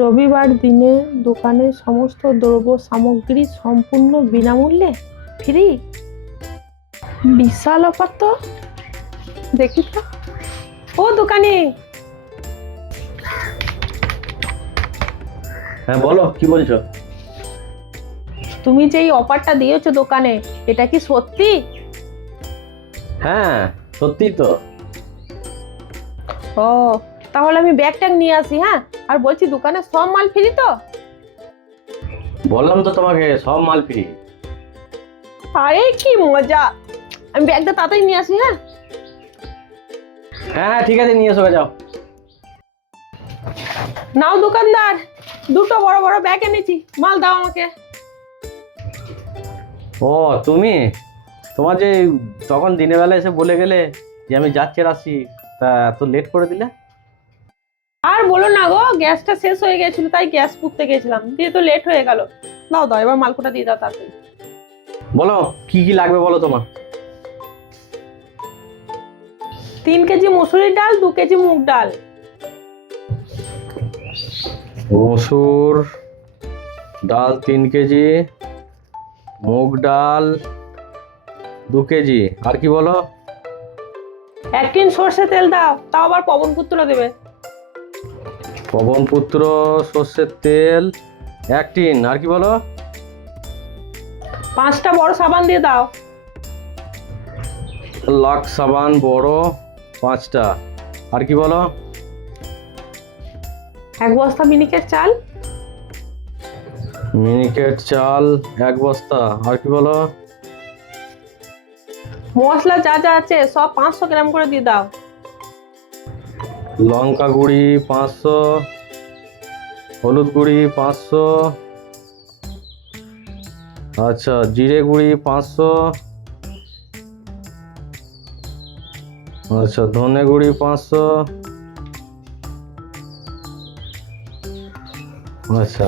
রবিবার দিনে দোকানের সমস্ত দ্রব্য সামগ্রী সম্পূর্ণ বিনামূল্যে ফ্রি। বিশাল অফার তো, দেখি তো। ও দোকানে, হ্যাঁ বলো, কি বলছো? তুমি যে এই অফারটা দিয়েছো দোকানে, এটা কি সত্যি? হ্যাঁ সত্যি তো। ও, তাহলে আমি ব্যাগ ট্যাগ নিয়ে আসি। হ্যাঁ, আর বলছি দোকানে সব মাল ফ্রি তো? বললাম তো তোমাকে, সব মাল ফ্রি। আরে কি মজা! আমি ব্যাগটা তাড়াতাড়ি নিয়ে আসি। হ্যাঁ হ্যাঁ হ্যাঁ ঠিক আছে, নিয়ে এসো, যাও। নাও দোকানদার, দুটো বড় বড় ব্যাগ এনেছি, মাল দাও আমাকে। ও তুমি, তোমার যে তখন দিনের বেলা এসে বলে গেলে যে আমি যাচ্ছি আর আসছি, তা এত লেট করে দিলে? আর বলো না গো, গ্যাসটা শেষ হয়ে গেছিল, তাই গ্যাস পুড়তে গেছিলাম, দিয়ে তো লেট হয়ে গেল। দাও দাও, এবার মালকোটা দিয়ে দাও তাড়াতাড়ি। বলো কি কি লাগবে, বলো তোমার। 3 কেজি মসুরির ডাল, 2 কেজি মুগ ডাল। মসুর ডাল 3 কেজি, মুগ ডাল 2 কেজি, আর কি বলো? 1 টিন সর্ষে তেল দাও, তাও আবার পবনপুত্র দেবে। পবনপুত্র সর্ষের তেল 1 টিন, আর কি বলো? 5টা বড় সাবান দিয়ে দাও। লাক্স সাবান বড় 5টা, আর কি বলো? 1 বস্তা মিনিকেট চাল। মিনিকেট চাল 1 বস্তা, আর কি বলো? মশলা যা যা আছে সব 500 গ্রাম করে দিয়ে দাও। লঙ্কা গুঁড়ি 500, হলুদ গুঁড়ি 500, আচ্ছা জিরে গুঁড়ি 500, আচ্ছা ধনে গুঁড়ি 500, আচ্ছা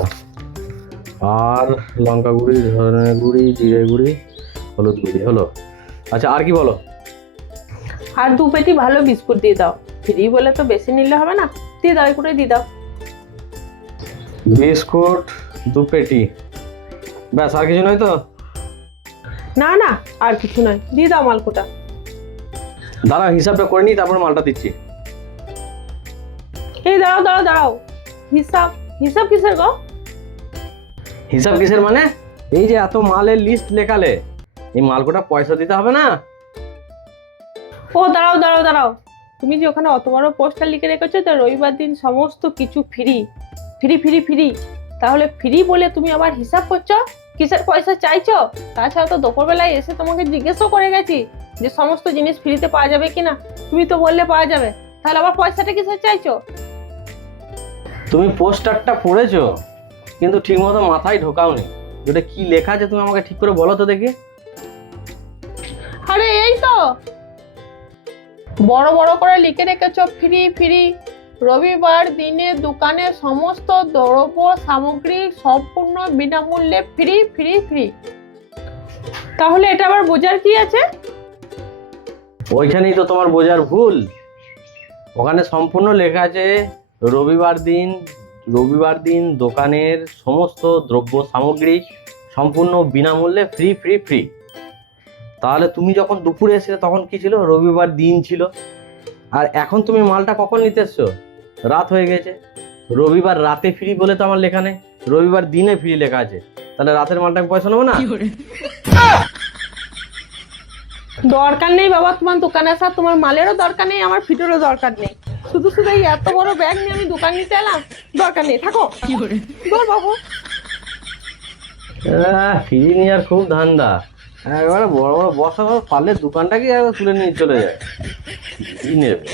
আর লঙ্কা গুঁড়ি, ধনে গুঁড়ি, জিরে গুঁড়ি, হলুদ গুঁড়ি হলো। আচ্ছা আর কি বলো? আর 2 পেটি ভালো বিস্কুট দিয়ে দাও। ফ্রি বলে তো বেশি নিলে হবে না, দিয়ে দাও, এগুলোই দিয়ে দাও। বিস্কুট 2 পেটি, ব্যাস, আর কিছু নয় তো? না না, আর কিছু নয়, দিয়ে দাও মালকোটা। দাঁড়াও, হিসাবটা করে নিই, তারপর মালটা দিচ্ছি। এই দাঁড়াও দাঁড়াও দাঁড়াও, হিসাব? হিসাব কিসের গো? হিসাব কিসের মানে? এই যে এত মালের লিস্ট লেখালে, এই মালকোটা পয়সা দিতে হবে না? ও দাঁড়াও দাঁড়াও দাঁড়াও, তুমি যে ওখানে অত বড় পোস্টার লিখে রেখেছো যে রবিবার দিন সমস্ত কিছু ফ্রি ফ্রি ফ্রি ফ্রি, তাহলে ফ্রি বলে তুমি আবার হিসাব করছো? কিসের পয়সা চাইছো? তাছাড়া তো দুপুরবেলায় এসে তোমাকে জিজ্ঞেসও করে গেছি যে সমস্ত জিনিস ফ্রিতে পাওয়া যাবে কিনা, তুমি তো বললে পাওয়া যাবে, তাহলে আবার পয়সাটা কিসের চাইছো? তুমি পোস্টারটা পড়েছো, কিন্তু ঠিক মতো মাথায় ঢোকাওনি। যেটা কি লেখা আছে তুমি আমাকে ঠিক করে বলো তো দেখি। আরে এই তো বড় বড় করে লিখে রেখেছো ফ্রি ফ্রি, রবিবার দিনে দোকানে সমস্ত দ্রব্য সামগ্রী সম্পূর্ণ বিনামূল্যে ফ্রি ফ্রি ফ্রি। তাহলে এটা আবার বোঝার কি আছে? ওইখানেই তো তোমার বোঝার ভুল। ওখানে সম্পূর্ণ লেখা আছে রবিবার দিন দোকানের সমস্ত দ্রব্য সামগ্রী সম্পূর্ণ বিনামূল্যে ফ্রি ফ্রি ফ্রি। তাহলে তুমি যখন দুপুরে এসেছিলে তখন কি ছিল? রবিবার দিন ছিল। আর এখন তুমি মালটা কখন নিতে এসছো? রাত হয়ে গেছে। রবিবার রাতে ফ্রি বলে তো আমার লেখা নেই, রবিবার দিনে ফ্রি লেখা আছে। তাহলে রাতের মালটা আমি পয়সা নেবো না? দরকার নেই বাবা তোমার দোকানে আসা, তোমার মালেরও দরকার নেই, আমার ফিটেরও দরকার নেই। শুধু শুধু এই এত বড় ব্যাগ নিয়ে আমি দোকান নিতে এলাম? দরকার নেই, থাকো। দূর বাবু। ফ্রি নিয়ে আর খুব ধান্দা। একবারে বড় বড় বসা পারলে দোকানটাকে তুলে নিয়ে চলে যায়। কি নেবে?